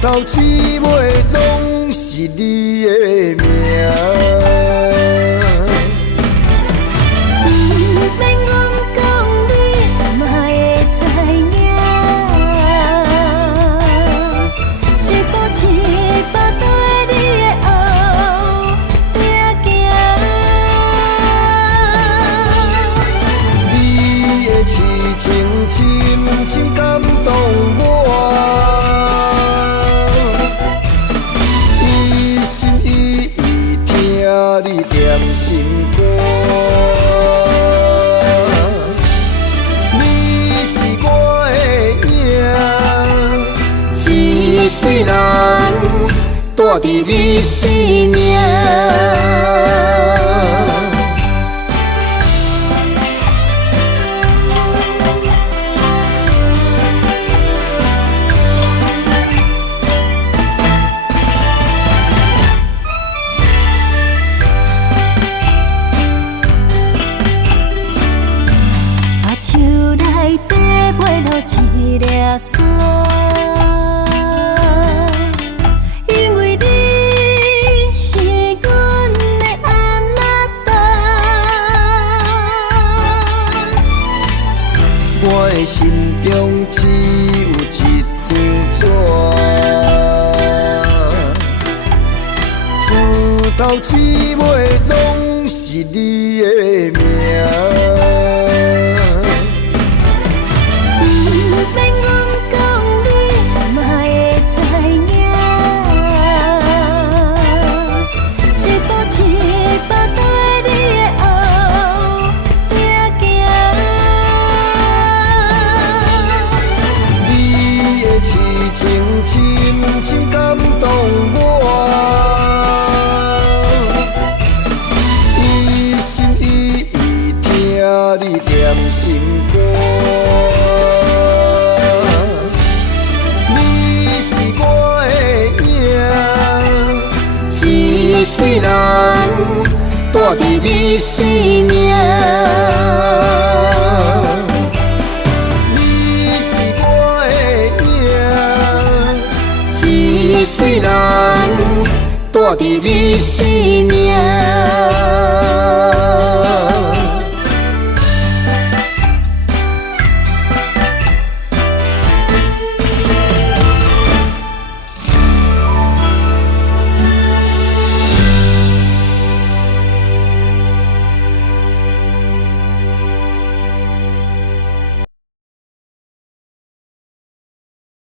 头至尾拢是你的名。深深感动我，一心一意听你念心歌。你是我的影，一世人带伫你生命。一粒沙，因为你是阮的阿那达。我的心中只有一张纸，自头至尾拢是你的名。深深感动我，一心一意听你念心歌。你是我的影，一世人带伫你生命。一世人带伫你生命。